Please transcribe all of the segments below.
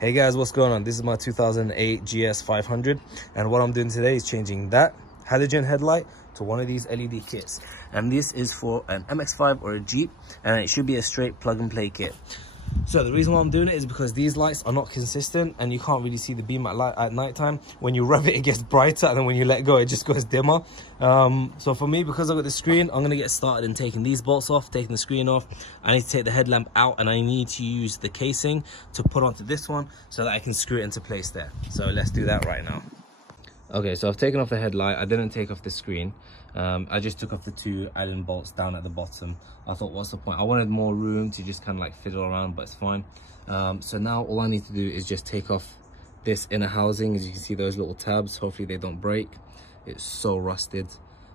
Hey guys, what's going on? This is my 2008 GS500, and what I'm doing today is changing that halogen headlight to one of these LED kits. And this is for an MX-5 or a Jeep, and it should be a straight plug and play kit. So the reason why I'm doing it is because these lights are not consistent and you can't really see the beam at night time. When you rub it, it gets brighter, and then when you let go, it just goes dimmer. So for me, because I've got the screen, I'm gonna get started in taking these bolts off, taking the screen off. I need to take the headlamp out, and I need to use the casing to put onto this one so that I can screw it into place there. So let's do that right now. Okay, so I've taken off the headlight. I didn't take off the screen. I just took off the two Allen bolts down at the bottom. I thought, what's the point? I wanted more room to just kind of like fiddle around, but it's fine. So now all I need to do is just take off this inner housing. As you can see, those little tabs, hopefully they don't break. It's so rusted.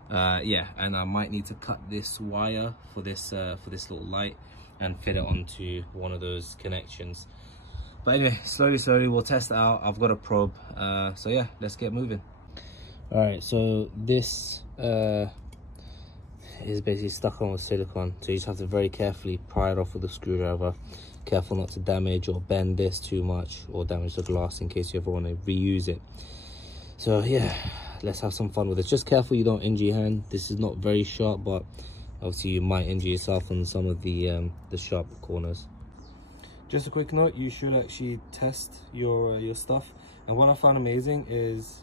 Yeah, and I might need to cut this wire for this little light and fit it onto one of those connections. But anyway, slowly we'll test it out. I've got a probe, so yeah, let's get moving. All right, so this is basically stuck on with silicone, so you just have to very carefully pry it off with a screwdriver. Careful not to damage or bend this too much or damage the glass in case you ever want to reuse it. So yeah, let's have some fun with this. Just careful you don't injure your hand. This is not very sharp, but obviously you might injure yourself on some of the sharp corners. Just a quick note, you should actually test your stuff. And what I found amazing is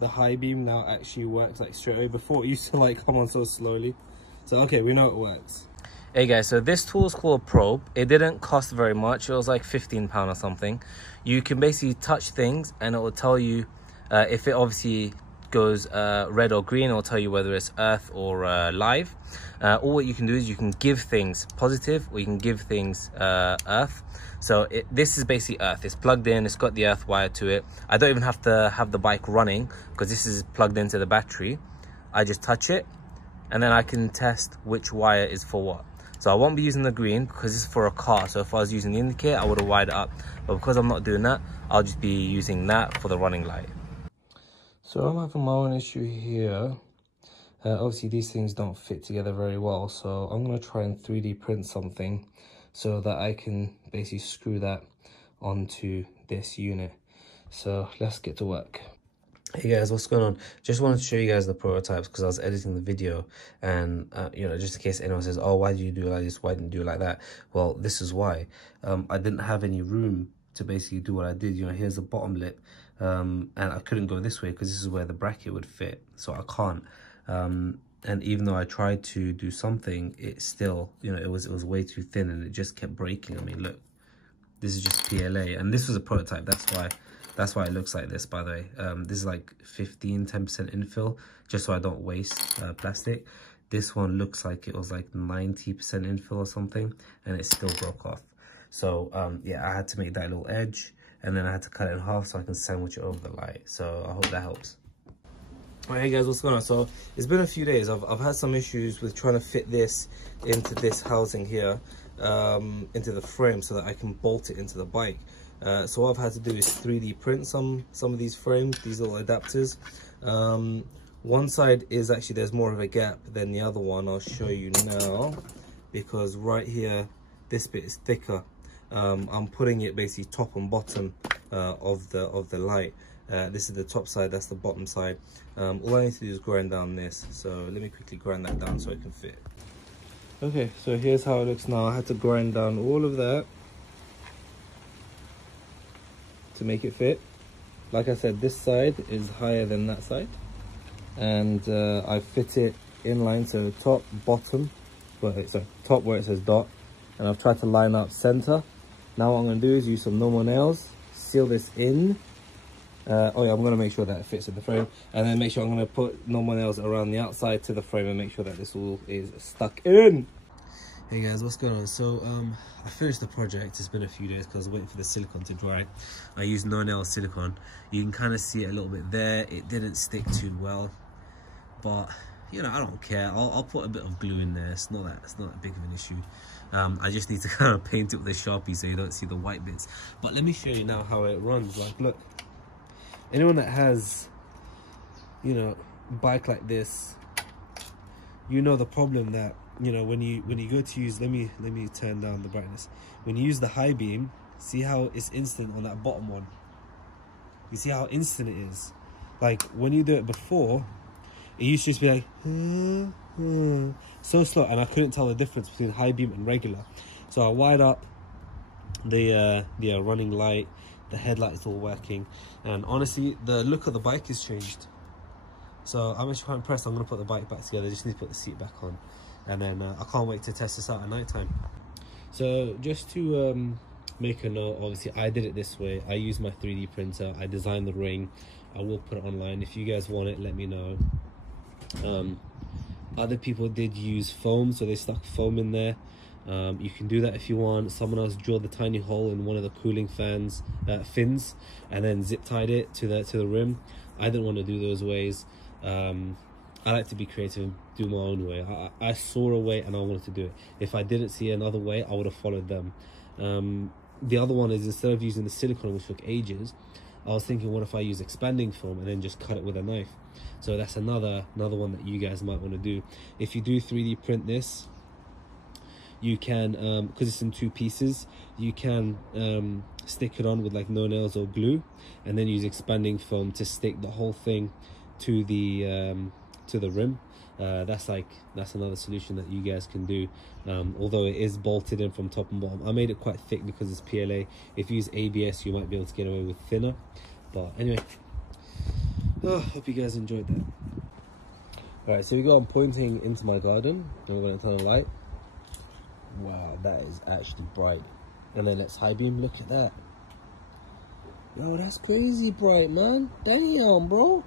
the high beam now actually works like straight away. Before it used to like come on so slowly. So okay, we know it works. Hey guys, so this tool is called a probe. It didn't cost very much. It was like £15 or something. You can basically touch things and it will tell you if it obviously goes red or green. It will tell you whether it's earth or live. Or what you can do is you can give things positive or you can give things earth. So this is basically earth. It's plugged in, it's got the earth wire to it. I don't even have to have the bike running because this is plugged into the battery. I just touch it and then I can test which wire is for what. So I won't be using the green because this is for a car. So if I was using the indicator, I would have wired it up. But because I'm not doing that, I'll just be using that for the running light. So I'm having my own issue here. Obviously these things don't fit together very well. So I'm gonna try and 3D print something so that I can basically screw that onto this unit. So let's get to work. Hey guys, what's going on? Just wanted to show you guys the prototypes because I was editing the video, and you know, just in case anyone says, oh, why did you do it like this, why didn't you do it like that? Well, this is why. I didn't have any room to basically do what I did. You know, here's the bottom lip, and I couldn't go this way because this is where the bracket would fit, so I can't. And even though I tried to do something, it still, you know, it was way too thin and it just kept breaking. I mean, look, this is just PLA, and this was a prototype. That's why it looks like this, by the way. This is like 10% infill, just so I don't waste plastic. This one looks like it was like 90% infill or something, and it still broke off. So yeah, I had to make that little edge, and then I had to cut it in half so I can sandwich it over the light. So I hope that helps. All right, hey guys, what's going on? So it's been a few days. I've had some issues with trying to fit this into this housing here, into the frame so that I can bolt it into the bike. So what I've had to do is 3D print some of these frames, these little adapters. One side is actually, there's more of a gap than the other one. I'll show you now, because right here, this bit is thicker. I'm putting it basically top and bottom of the light. This is the top side, that's the bottom side. All I need to do is grind down this. So let me quickly grind that down so it can fit. Okay, so here's how it looks now. I had to grind down all of that to make it fit. Like I said, this side is higher than that side, and I fit it in line, so top, bottom, sorry, top where it says dot, and I've tried to line up center. Now what I'm going to do is use some normal nails, seal this in. Oh yeah, I'm going to make sure that it fits in the frame, and then make sure I'm going to put normal nails around the outside to the frame and make sure that this all is stuck in. Hey guys, what's going on? So I finished the project. It's been a few days because I was waiting for the silicone to dry. I used no nail silicone. You can kind of see it a little bit there. It didn't stick too well, but you know, I don't care. I'll put a bit of glue in there. It's not that big of an issue. I just need to kind of paint it with a Sharpie so you don't see the white bits. But let me show you now how it runs. Like, look, anyone that has, you know, bike like this, you know the problem that, you know, when you go to use, let me turn down the brightness. When you use the high beam, See how it's instant on that bottom one? You see how instant it is? Like when you do it before, it used to just be like so slow, and I couldn't tell the difference between high beam and regular. So I wired up the running light, the headlight's all working, and honestly the look of the bike has changed. So I'm actually quite impressed. I'm going to put the bike back together, just need to put the seat back on, and then I can't wait to test this out at night time. So just to make a note, obviously I did it this way. I used my 3D printer, I designed the ring. I will put it online. If you guys want it, let me know. Other people did use foam, so they stuck foam in there. You can do that if you want. Someone else drilled the tiny hole in one of the cooling fins and then zip tied it to the rim. I didn't want to do those ways. I like to be creative and do my own way. I saw a way and I wanted to do it. If I didn't see another way, I would have followed them. The other one is, instead of using the silicone, which took ages, I was thinking, what if I use expanding foam and then just cut it with a knife? So that's another one that you guys might want to do. If you do 3D print this, you can, because it's in 2 pieces, you can stick it on with like no nails or glue, and then use expanding foam to stick the whole thing to the rim. That's another solution that you guys can do, although it is bolted in from top and bottom. I made it quite thick because it's PLA. If you use ABS, you might be able to get away with thinner, but anyway, hope you guys enjoyed that. All right, so we go on pointing into my garden, and we're going to turn the light. Wow, that is actually bright. And then let's high beam. Look at that. Yo, that's crazy bright, man. Damn, bro.